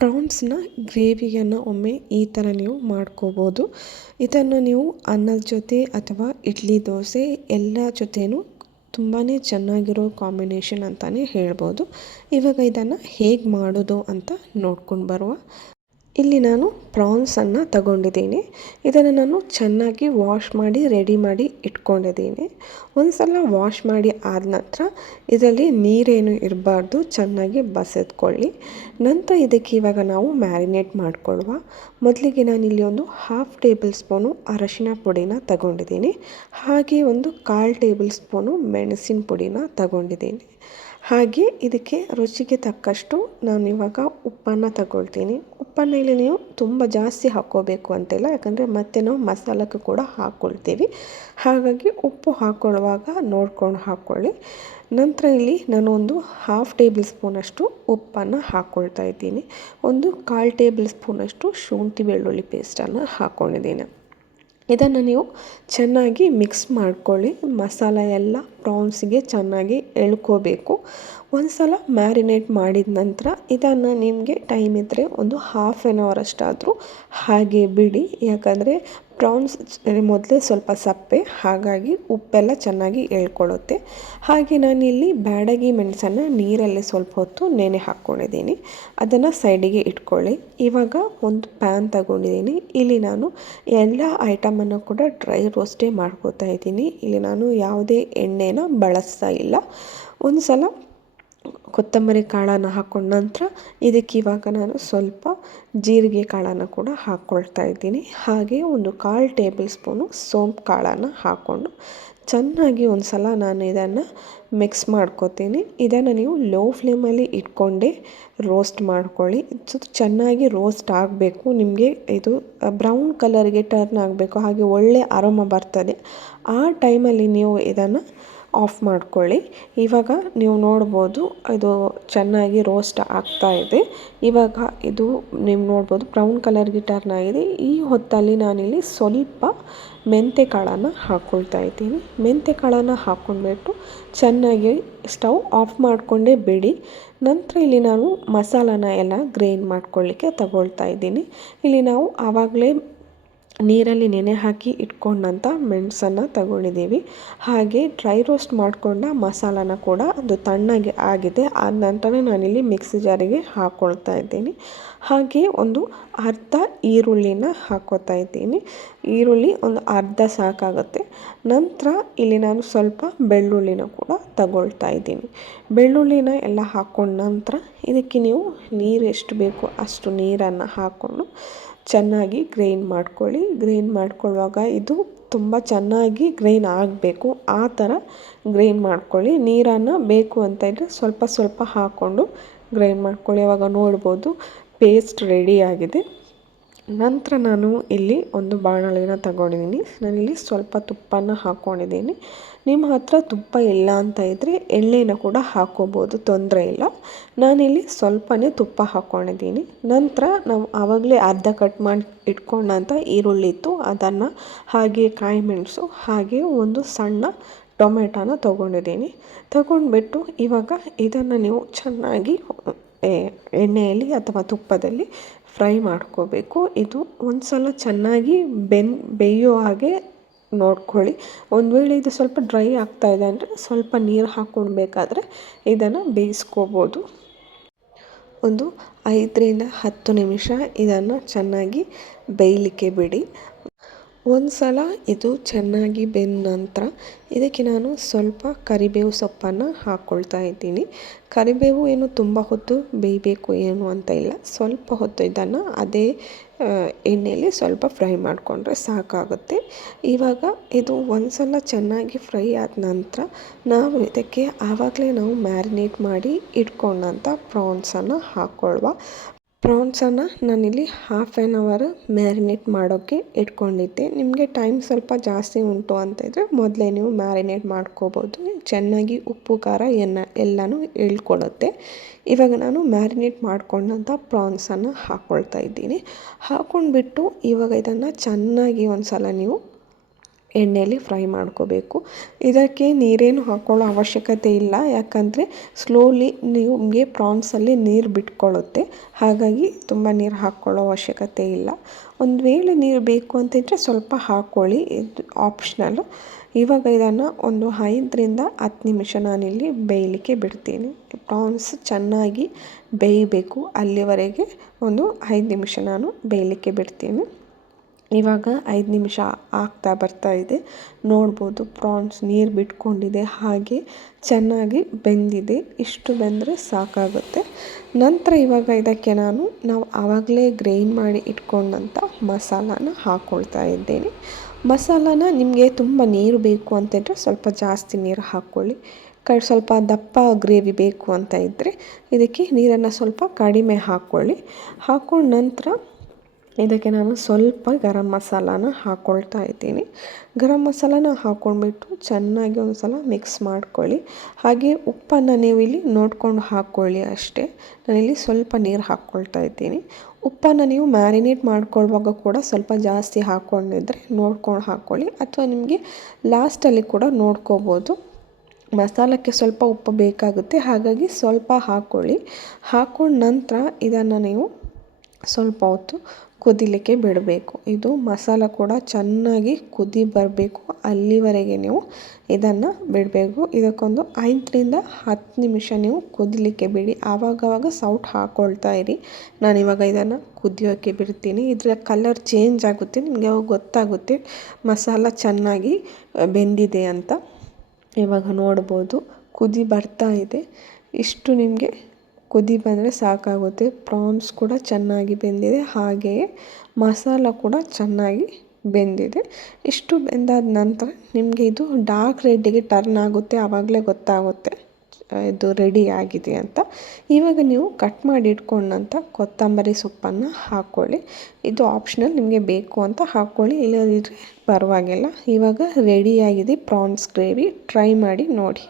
ಪ್ರಾನ್ಸ್ನ ಗ್ರೇವಿಯನ್ನು ಒಮ್ಮೆ ಈ ಥರ ನೀವು ಮಾಡ್ಕೋಬೋದು. ಇದನ್ನು ನೀವು ಅನ್ನದ ಜೊತೆ ಅಥವಾ ಇಡ್ಲಿ ದೋಸೆ ಎಲ್ಲ ಜೊತೆನೂ ತುಂಬಾ ಚೆನ್ನಾಗಿರೋ ಕಾಂಬಿನೇಷನ್ ಅಂತಲೇ ಹೇಳ್ಬೋದು. ಇವಾಗ ಇದನ್ನು ಹೇಗೆ ಮಾಡೋದು ಅಂತ ನೋಡ್ಕೊಂಡು ಬರುವ. ಇಲ್ಲಿ ನಾನು ಪ್ರಾನ್ಸನ್ನು ತಗೊಂಡಿದ್ದೀನಿ. ಇದನ್ನು ನಾನು ಚೆನ್ನಾಗಿ ವಾಶ್ ಮಾಡಿ ರೆಡಿ ಮಾಡಿ ಇಟ್ಕೊಂಡಿದ್ದೀನಿ. ಒಂದು ಸಲ ವಾಶ್ ಮಾಡಿ ಆದ ನಂತರ ಇದರಲ್ಲಿ ನೀರೇನು ಇರಬಾರ್ದು, ಚೆನ್ನಾಗಿ ಬಸಿದ್ಕೊಳ್ಳಿ. ನಂತರ ಇದಕ್ಕೆ ಇವಾಗ ನಾವು ಮ್ಯಾರಿನೇಟ್ ಮಾಡಿಕೊಳ್ಳುವ. ಮೊದಲಿಗೆ ನಾನಿಲ್ಲಿ ಒಂದು 1/2 ಟೇಬಲ್ ಸ್ಪೂನು ಅರಶಿನ ಪುಡಿನ ತಗೊಂಡಿದ್ದೀನಿ. ಹಾಗೆ ಒಂದು 1/4 ಟೇಬಲ್ ಸ್ಪೂನು ಮೆಣಸಿನ ಪುಡಿನ ತಗೊಂಡಿದ್ದೀನಿ. ಹಾಗೆ ಇದಕ್ಕೆ ರುಚಿಗೆ ತಕ್ಕಷ್ಟು ನಾನು ಇವಾಗ ಉಪ್ಪನ್ನು ತಗೊಳ್ತೀನಿ. ಉಪ್ಪನ್ನು ಇಲ್ಲಿ ನೀವು ತುಂಬ ಜಾಸ್ತಿ ಹಾಕ್ಕೋಬೇಕು ಅಂತಿಲ್ಲ, ಯಾಕಂದರೆ ಮತ್ತೆ ನಾವು ಮಸಾಲಕ್ಕೆ ಕೂಡ ಹಾಕ್ಕೊಳ್ತೀವಿ. ಹಾಗಾಗಿ ಉಪ್ಪು ಹಾಕ್ಕೊಳ್ಳುವಾಗ ನೋಡ್ಕೊಂಡು ಹಾಕ್ಕೊಳ್ಳಿ. ನಂತರ ಇಲ್ಲಿ ನಾನು ಒಂದು 1/2 ಟೇಬಲ್ ಸ್ಪೂನಷ್ಟು ಉಪ್ಪನ್ನು ಹಾಕ್ಕೊಳ್ತಾ ಇದ್ದೀನಿ. ಒಂದು 1/4 ಟೇಬಲ್ ಸ್ಪೂನಷ್ಟು ಶುಂಠಿ ಬೆಳ್ಳುಳ್ಳಿ ಪೇಸ್ಟನ್ನು ಹಾಕ್ಕೊಂಡಿದ್ದೀನಿ. ಇದನ್ನು ನೀವು ಚೆನ್ನಾಗಿ ಮಿಕ್ಸ್ ಮಾಡ್ಕೊಳ್ಳಿ. ಮಸಾಲ ಎಲ್ಲ ಪ್ರಾನ್ಸಿಗೆ ಚೆನ್ನಾಗಿ ಎಳ್ಕೋಬೇಕು. ಒಂದು ಸಲ ಮ್ಯಾರಿನೇಟ್ ಮಾಡಿದ ನಂತರ ಇದನ್ನು ನಿಮಗೆ ಟೈಮ್ ಇದ್ದರೆ ಒಂದು 1/2 ಅವರ್ ಅಷ್ಟಾದರೂ ಹಾಗೆ ಬಿಡಿ. ಯಾಕಂದರೆ ಪ್ರಾನ್ಸ್ ಮೊದಲೇ ಸ್ವಲ್ಪ ಸಪ್ಪೆ, ಹಾಗಾಗಿ ಉಪ್ಪೆಲ್ಲ ಚೆನ್ನಾಗಿ ಎಳ್ಕೊಳ್ಳುತ್ತೆ. ಹಾಗೆ ನಾನಿಲ್ಲಿ ಬ್ಯಾಡಗಿ ಮೆಣಸನ್ನು ನೀರಲ್ಲಿ ಸ್ವಲ್ಪ ಹೊತ್ತು ನೆನೆ ಹಾಕ್ಕೊಂಡಿದ್ದೀನಿ. ಅದನ್ನು ಸೈಡಿಗೆ ಇಟ್ಕೊಳ್ಳಿ. ಇವಾಗ ಒಂದು ಪ್ಯಾನ್ ತಗೊಂಡಿದ್ದೀನಿ. ಇಲ್ಲಿ ನಾನು ಎಲ್ಲ ಐಟಮನ್ನು ಕೂಡ ಡ್ರೈ ರೋಸ್ಟೇ ಮಾಡ್ಕೋತಾ ಇದ್ದೀನಿ. ಇಲ್ಲಿ ನಾನು ಯಾವುದೇ ಎಣ್ಣೆನ ಬಳಸ್ತಾ ಇಲ್ಲ. ಒಂದು ಸಲ ಕೊತ್ತಂಬರಿ ಕಾಳನ್ನು ಹಾಕ್ಕೊಂಡ ನಂತರ ಇದಕ್ಕೆ ಇವಾಗ ನಾನು ಸ್ವಲ್ಪ ಜೀರಿಗೆ ಕಾಳನ್ನು ಕೂಡ ಹಾಕ್ಕೊಳ್ತಾ ಇದ್ದೀನಿ. ಹಾಗೆ ಒಂದು 1/4 ಟೇಬಲ್ ಸ್ಪೂನು ಸೋಂಪು ಕಾಳನ್ನು ಹಾಕ್ಕೊಂಡು ಚೆನ್ನಾಗಿ ಒಂದು ಸಲ ನಾನು ಇದನ್ನು ಮಿಕ್ಸ್ ಮಾಡ್ಕೋತೀನಿ. ಇದನ್ನು ನೀವು ಲೋ ಫ್ಲೇಮಲ್ಲಿ ಇಟ್ಕೊಂಡೇ ರೋಸ್ಟ್ ಮಾಡ್ಕೊಳ್ಳಿ. ಚೆನ್ನಾಗಿ ರೋಸ್ಟ್ ಆಗಬೇಕು. ನಿಮಗೆ ಇದು ಬ್ರೌನ್ ಕಲರ್ಗೆ ಟರ್ನ್ ಆಗಬೇಕು, ಹಾಗೆ ಒಳ್ಳೆ ಅರೋಮ ಬರ್ತದೆ. ಆ ಟೈಮಲ್ಲಿ ನೀವು ಇದನ್ನು ಆಫ್ ಮಾಡ್ಕೊಳ್ಳಿ. ಇವಾಗ ನೀವು ನೋಡ್ಬೋದು ಇದು ಚೆನ್ನಾಗಿ ರೋಸ್ಟ್ ಆಗ್ತಾ ಇದೆ. ಇವಾಗ ಇದು ನೀವು ನೋಡ್ಬೋದು ಬ್ರೌನ್ ಕಲರ್ಗೆ ಟರ್ನ್ ಆಗಿದೆ. ಈ ಹೊತ್ತಲ್ಲಿ ನಾನಿಲ್ಲಿ ಸ್ವಲ್ಪ ಮೆಂತ್ಯ ಕಾಳನ್ನು ಹಾಕ್ಕೊಳ್ತಾ ಇದ್ದೀನಿ. ಮೆಂತ್ಯ ಕಾಳನ್ನು ಹಾಕ್ಕೊಂಡ್ಬಿಟ್ಟು ಚೆನ್ನಾಗಿ ಸ್ಟವ್ ಆಫ್ ಮಾಡಿಕೊಂಡೇ ಬಿಡಿ. ನಂತರ ಇಲ್ಲಿ ನಾನು ಮಸಾಲಾನ ಎಲ್ಲ ಗ್ರೈಂಡ್ ಮಾಡ್ಕೊಳ್ಳಿಕ್ಕೆ ತಗೊಳ್ತಾ ಇದ್ದೀನಿ. ಇಲ್ಲಿ ನಾವು ಆವಾಗಲೇ ನೀರಲ್ಲಿ ನೆನೆ ಹಾಕಿ ಇಟ್ಕೊಂಡಂಥ ಮೆಣಸನ್ನು ತಗೊಂಡಿದ್ದೀವಿ. ಹಾಗೆ ಡ್ರೈ ರೋಸ್ಟ್ ಮಾಡಿಕೊಂಡ ಮಸಾಲಾನ ಕೂಡ ಅದು ತಣ್ಣಗೆ ಆಗಿದೆ. ಆದ ನಂತರ ನಾನಿಲ್ಲಿ ಮಿಕ್ಸಿ ಜಾರಿಗೆ ಹಾಕ್ಕೊಳ್ತಾ ಇದ್ದೀನಿ. ಹಾಗೆ ಒಂದು ಅರ್ಧ ಈರುಳ್ಳಿನ ಹಾಕ್ಕೋತಾ ಇದ್ದೀನಿ. ಈರುಳ್ಳಿ ಒಂದು ಅರ್ಧ ಸಾಕಾಗುತ್ತೆ. ನಂತರ ಇಲ್ಲಿ ನಾನು ಸ್ವಲ್ಪ ಬೆಳ್ಳುಳ್ಳಿನ ಕೂಡ ತಗೊಳ್ತಾ ಇದ್ದೀನಿ. ಬೆಳ್ಳುಳ್ಳಿನ ಎಲ್ಲ ಹಾಕ್ಕೊಂಡ ನಂತರ ಇದಕ್ಕೆ ನೀವು ನೀರು ಎಷ್ಟು ಬೇಕು ಅಷ್ಟು ನೀರನ್ನು ಹಾಕ್ಕೊಂಡು ಚೆನ್ನಾಗಿ ಗ್ರೈಂಡ್ ಮಾಡ್ಕೊಳ್ಳಿ. ಗ್ರೈಂಡ್ ಮಾಡ್ಕೊಳ್ಳುವಾಗ ಇದು ತುಂಬ ಚೆನ್ನಾಗಿ ಗ್ರೈಂಡ್ ಆಗಬೇಕು. ಆ ಥರ ಗ್ರೈಂಡ್ ಮಾಡ್ಕೊಳ್ಳಿ. ನೀರನ್ನು ಬೇಕು ಅಂತ ಇದ್ದರೆ ಸ್ವಲ್ಪ ಸ್ವಲ್ಪ ಹಾಕ್ಕೊಂಡು ಗ್ರೈಂಡ್ ಮಾಡ್ಕೊಳ್ಳಿ. ಇವಾಗ ನೋಡ್ಬೋದು ಪೇಸ್ಟ್ ರೆಡಿಯಾಗಿದೆ. ನಂತರ ನಾನು ಇಲ್ಲಿ ಒಂದು ಬಾಣಲೆನ ತಗೊಂಡಿದ್ದೀನಿ. ನಾನಿಲ್ಲಿ ಸ್ವಲ್ಪ ತುಪ್ಪನ ಹಾಕ್ಕೊಂಡಿದ್ದೀನಿ. ನಿಮ್ಮ ಹತ್ರ ತುಪ್ಪ ಇಲ್ಲ ಅಂತ ಇದ್ದರೆ ಎಣ್ಣೆನ ಕೂಡ ಹಾಕ್ಕೋಬೋದು, ತೊಂದರೆ ಇಲ್ಲ. ನಾನಿಲ್ಲಿ ಸ್ವಲ್ಪನೇ ತುಪ್ಪ ಹಾಕ್ಕೊಂಡಿದ್ದೀನಿ. ನಂತರ ನಾವು ಆವಾಗಲೇ ಅರ್ಧ ಕಟ್ ಮಾಡಿ ಇಟ್ಕೊಂಡಂಥ ಈರುಳ್ಳಿ ಇತ್ತು, ಅದನ್ನು ಹಾಗೆ ಕಾಯಿ ಮೆಣಸು ಹಾಗೆ ಒಂದು ಸಣ್ಣ ಟೊಮೆಟೊನ ತೊಗೊಂಡಿದ್ದೀನಿ. ತಗೊಂಡ್ಬಿಟ್ಟು ಇವಾಗ ಇದನ್ನು ನೀವು ಚೆನ್ನಾಗಿ ಎಣ್ಣೆಯಲ್ಲಿ ಅಥವಾ ತುಪ್ಪದಲ್ಲಿ ಫ್ರೈ ಮಾಡ್ಕೋಬೇಕು. ಇದು ಒಂದು ಸಲ ಚೆನ್ನಾಗಿ ಬೇಯೋ ಹಾಗೆ ನೋಡ್ಕೊಳ್ಳಿ. ಒಂದು ವೇಳೆ ಇದು ಸ್ವಲ್ಪ ಡ್ರೈ ಆಗ್ತಾ ಇದೆ ಅಂದರೆ ಸ್ವಲ್ಪ ನೀರು ಹಾಕ್ಕೊಳ್ಬೇಕಾದ್ರೆ ಇದನ್ನು ಬೇಯಿಸ್ಕೋಬೋದು. ಒಂದು 5ರಿಂದ 10 ನಿಮಿಷ ಇದನ್ನು ಚೆನ್ನಾಗಿ ಬೇಯಲಿಕ್ಕೆ ಬಿಡಿ. ಒಂದು ಸಲ ಇದು ಚೆನ್ನಾಗಿ ಬೆಂದ ನಂತರ ಇದಕ್ಕೆ ನಾನು ಸ್ವಲ್ಪ ಕರಿಬೇವು ಸೊಪ್ಪನ್ನು ಹಾಕ್ಕೊಳ್ತಾ ಇದ್ದೀನಿ. ಕರಿಬೇವು ಏನು ತುಂಬ ಹೊತ್ತು ಬೇಯಬೇಕು ಏನು ಅಂತ ಇಲ್ಲ, ಸ್ವಲ್ಪ ಹೊತ್ತು ಇದನ್ನು ಅದೇ ಎಣ್ಣೆಯಲ್ಲಿ ಸ್ವಲ್ಪ ಫ್ರೈ ಮಾಡಿಕೊಂಡ್ರೆ ಸಾಕಾಗುತ್ತೆ. ಇವಾಗ ಇದು ಒಂದು ಸಲ ಚೆನ್ನಾಗಿ ಫ್ರೈ ಆದ ನಂತರ ನಾವು ಇದಕ್ಕೆ ಆವಾಗಲೇ ನಾವು ಮ್ಯಾರಿನೇಟ್ ಮಾಡಿ ಇಟ್ಕೊಂಡಂಥ ಪ್ರಾನ್ಸನ್ನು ಹಾಕ್ಕೊಳ್ಳುವ. ಪ್ರಾನ್ಸನ್ನು ನಾನಿಲ್ಲಿ 1/2 ಅವರ್ ಮ್ಯಾರಿನೇಟ್ ಮಾಡೋಕ್ಕೆ ಇಟ್ಕೊಂಡಿದ್ದೆ. ನಿಮಗೆ ಟೈಮ್ ಸ್ವಲ್ಪ ಜಾಸ್ತಿ ಉಂಟು ಅಂತ ಇದ್ದರೆ ಮೊದಲೇ ನೀವು ಮ್ಯಾರಿನೇಟ್ ಮಾಡ್ಕೋಬೋದು. ಚೆನ್ನಾಗಿ ಉಪ್ಪು ಖಾರ ಎಲ್ಲನೂ ಇಳ್ಕೊಳ್ಳುತ್ತೆ. ಇವಾಗ ನಾನು ಮ್ಯಾರಿನೇಟ್ ಮಾಡ್ಕೊಂಡಂಥ ಪ್ರಾನ್ಸನ್ನು ಹಾಕ್ಕೊಳ್ತಾ ಇದ್ದೀನಿ. ಹಾಕ್ಕೊಂಡ್ಬಿಟ್ಟು ಇವಾಗ ಇದನ್ನು ಚೆನ್ನಾಗಿ ಒಂದು ಸಲ ನೀವು ಎಣ್ಣೆಯಲ್ಲಿ ಫ್ರೈ ಮಾಡ್ಕೋಬೇಕು. ಇದಕ್ಕೆ ನೀರೇನು ಹಾಕ್ಕೊಳ್ಳೋ ಅವಶ್ಯಕತೆ ಇಲ್ಲ, ಯಾಕಂದರೆ ಸ್ಲೋಲಿ ನಿಮಗೆ ಪ್ರಾನ್ಸಲ್ಲಿ ನೀರು ಬಿಟ್ಕೊಳ್ಳುತ್ತೆ. ಹಾಗಾಗಿ ತುಂಬ ನೀರು ಹಾಕ್ಕೊಳ್ಳೋ ಅವಶ್ಯಕತೆ ಇಲ್ಲ. ಒಂದು ವೇಳೆ ನೀರು ಬೇಕು ಅಂತಿದ್ದರೆ ಸ್ವಲ್ಪ ಹಾಕ್ಕೊಳ್ಳಿ, ಇದು ಆಪ್ಷನಲ್ಲು. ಇವಾಗ ಇದನ್ನು ಒಂದು 5ರಿಂದ 10 ನಿಮಿಷ ನಾನಿಲ್ಲಿ ಬೇಯಲಿಕ್ಕೆ ಬಿಡ್ತೀನಿ. ಪ್ರಾನ್ಸ್ ಚೆನ್ನಾಗಿ ಬೇಯಬೇಕು, ಅಲ್ಲಿವರೆಗೆ ಒಂದು 5 ನಿಮಿಷ ನಾನು ಬೇಯಲಿಕ್ಕೆ ಬಿಡ್ತೀನಿ. ಇವಾಗ 5 ನಿಮಿಷ ಆಗ್ತಾ ಬರ್ತಾ ಇದೆ. ನೋಡ್ಬೋದು ಪ್ರಾನ್ಸ್ ನೀರು ಬಿಟ್ಕೊಂಡಿದೆ, ಹಾಗೆ ಚೆನ್ನಾಗಿ ಬೆಂದಿದೆ. ಇಷ್ಟು ಬೆಂದರೆ ಸಾಕಾಗುತ್ತೆ. ನಂತರ ಇವಾಗ ಇದಕ್ಕೆ ನಾವು ಆವಾಗಲೇ ಗ್ರೈಂಡ್ ಮಾಡಿ ಇಟ್ಕೊಂಡಂಥ ಮಸಾಲಾನ ಹಾಕ್ಕೊಳ್ತಾ ಇದ್ದೇನೆ. ಮಸಾಲಾನ ನಿಮಗೆ ತುಂಬ ನೀರು ಬೇಕು ಅಂತಿದ್ರೆ ಸ್ವಲ್ಪ ಜಾಸ್ತಿ ನೀರು ಹಾಕ್ಕೊಳ್ಳಿ. ಸ್ವಲ್ಪ ದಪ್ಪ ಗ್ರೇವಿ ಬೇಕು ಅಂತ ಇದ್ದರೆ ಇದಕ್ಕೆ ನೀರನ್ನು ಸ್ವಲ್ಪ ಕಡಿಮೆ ಹಾಕ್ಕೊಳ್ಳಿ. ಹಾಕ್ಕೊಂಡ ನಂತರ ಇದಕ್ಕೆ ನಾನು ಸ್ವಲ್ಪ ಗರಂ ಮಸಾಲಾನ ಹಾಕ್ಕೊಳ್ತಾ ಇದ್ದೀನಿ. ಗರಂ ಮಸಾಲಾನ ಹಾಕ್ಕೊಂಡ್ಬಿಟ್ಟು ಚೆನ್ನಾಗಿ ಒಂದು ಸಲ ಮಿಕ್ಸ್ ಮಾಡ್ಕೊಳ್ಳಿ. ಹಾಗೆ ಉಪ್ಪನ್ನು ನೀವು ಇಲ್ಲಿ ನೋಡ್ಕೊಂಡು ಹಾಕ್ಕೊಳ್ಳಿ ಅಷ್ಟೇ. ನಾನಿಲ್ಲಿ ಸ್ವಲ್ಪ ನೀರು ಹಾಕ್ಕೊಳ್ತಾ ಇದ್ದೀನಿ. ಉಪ್ಪನ್ನು ನೀವು ಮ್ಯಾರಿನೇಟ್ ಮಾಡ್ಕೊಳ್ಳುವಾಗ ಕೂಡ ಸ್ವಲ್ಪ ಜಾಸ್ತಿ ಹಾಕ್ಕೊಂಡಿದ್ರೆ ನೋಡ್ಕೊಂಡು ಹಾಕ್ಕೊಳ್ಳಿ, ಅಥವಾ ನಿಮಗೆ ಲಾಸ್ಟಲ್ಲಿ ಕೂಡ ನೋಡ್ಕೋಬೋದು. ಮಸಾಲಕ್ಕೆ ಸ್ವಲ್ಪ ಉಪ್ಪು ಬೇಕಾಗುತ್ತೆ, ಹಾಗಾಗಿ ಸ್ವಲ್ಪ ಹಾಕ್ಕೊಳ್ಳಿ. ಹಾಕ್ಕೊಂಡ ನಂತರ ಇದನ್ನು ನೀವು ಸ್ವಲ್ಪ ಹೊತ್ತು ಕುದಿಲಿಕ್ಕೆ ಬಿಡಬೇಕು. ಇದು ಮಸಾಲ ಕೂಡ ಚೆನ್ನಾಗಿ ಕುದಿ ಬರಬೇಕು, ಅಲ್ಲಿವರೆಗೆ ನೀವು ಇದನ್ನು ಬಿಡಬೇಕು. ಇದಕ್ಕೊಂದು 5ರಿಂದ 10 ನಿಮಿಷ ನೀವು ಕುದಿಲಿಕ್ಕೆ ಬಿಡಿ. ಆವಾಗವಾಗ ಸೌಟ್ ಹಾಕ್ಕೊಳ್ತಾ ಇರಿ. ನಾನಿವಾಗ ಇದನ್ನು ಕುದಿಯೋಕ್ಕೆ ಬಿಡ್ತೀನಿ. ಇದರ ಕಲರ್ ಚೇಂಜ್ ಆಗುತ್ತೆ, ನಿಮಗೆ ಅವಾಗ ಗೊತ್ತಾಗುತ್ತೆ ಮಸಾಲ ಚೆನ್ನಾಗಿ ಬೆಂದಿದೆ ಅಂತ. ಇವಾಗ ನೋಡ್ಬೋದು ಕುದಿ ಬರ್ತಾ ಇದೆ. ಇಷ್ಟು ನಿಮಗೆ ಕುದಿ ಬಂದರೆ ಸಾಕಾಗುತ್ತೆ. ಪ್ರಾನ್ಸ್ ಕೂಡ ಚೆನ್ನಾಗಿ ಬೆಂದಿದೆ, ಹಾಗೆಯೇ ಮಸಾಲ ಕೂಡ ಚೆನ್ನಾಗಿ ಬೆಂದಿದೆ. ಇಷ್ಟು ಬೆಂದಾದ ನಂತರ ನಿಮಗೆ ಇದು ಡಾರ್ಕ್ ರೆಡ್ಡಿಗೆ ಟರ್ನ್ ಆಗುತ್ತೆ, ಆವಾಗಲೇ ಗೊತ್ತಾಗುತ್ತೆ ಇದು ರೆಡಿ ಆಗಿದೆ ಅಂತ. ಇವಾಗ ನೀವು ಕಟ್ ಮಾಡಿ ಇಟ್ಕೊಂಡಂಥ ಕೊತ್ತಂಬರಿ ಸೊಪ್ಪನ್ನು ಹಾಕ್ಕೊಳ್ಳಿ. ಇದು ಆಪ್ಷನಲ್, ನಿಮಗೆ ಬೇಕು ಅಂತ ಹಾಕ್ಕೊಳ್ಳಿ, ಇಲ್ಲದಿದ್ದರೆ ಪರವಾಗಿಲ್ಲ. ಇವಾಗ ರೆಡಿಯಾಗಿದೆ ಪ್ರಾನ್ಸ್ ಗ್ರೇವಿ. ಟ್ರೈ ಮಾಡಿ ನೋಡಿ.